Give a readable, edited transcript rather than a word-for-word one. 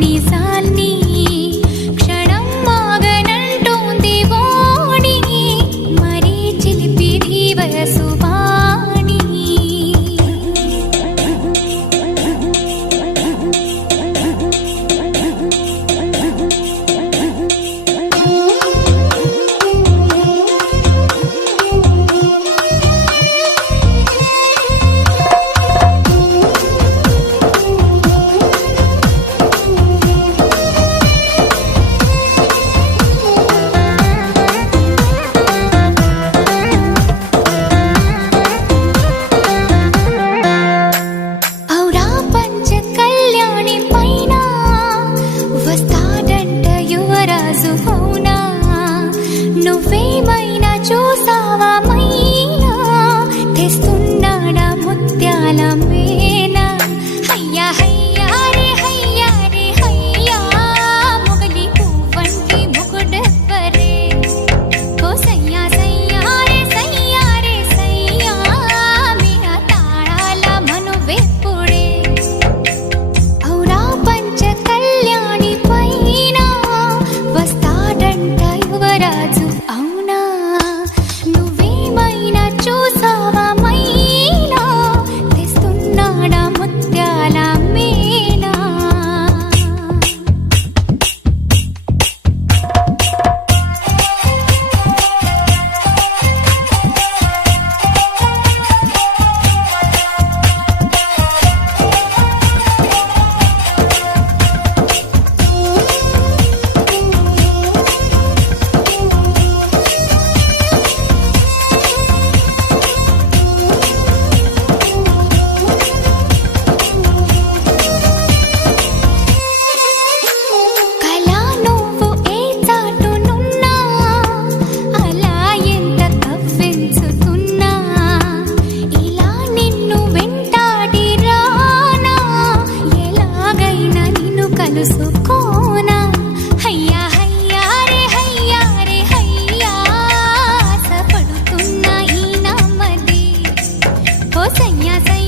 నిజాన్ని క్షణం మాగనంటోంది వాణి మరీ చిలిపిది వయసు వాణి నువ్వేమైనా చూసావా మైనా తెస్తున్నాడా ముత్యాల మేనా హయ్యా హయ్యా రే హయ్యా రే హయ్యా మొగలి పువ్వంటి మొగుడెవ్వరే ఓ సయ్యా సయ్యా రే సయ్యా మీర తాళాల మనువెప్పుడే ఔరా పంచ కళ్యాణి పైన వస్తాడంట యువరాజు అవునా నువ్వేమైనా చూసావా మైనా తెస్తున్నాడా ముత్యాల మేనా కలా నువ్వు ఏ చాటునున్నా అలా ఎంత కవ్వించుతున్నా ఇలా నిన్ను వెంటాడి రానా ఎలాగైనా నిన్ను కలుసుకోనా హయ్యా హయ్యా రే హయ్యా ఆశపడుతున్నా ఈ నమ్మది ఓ సయ్యా సయ్యా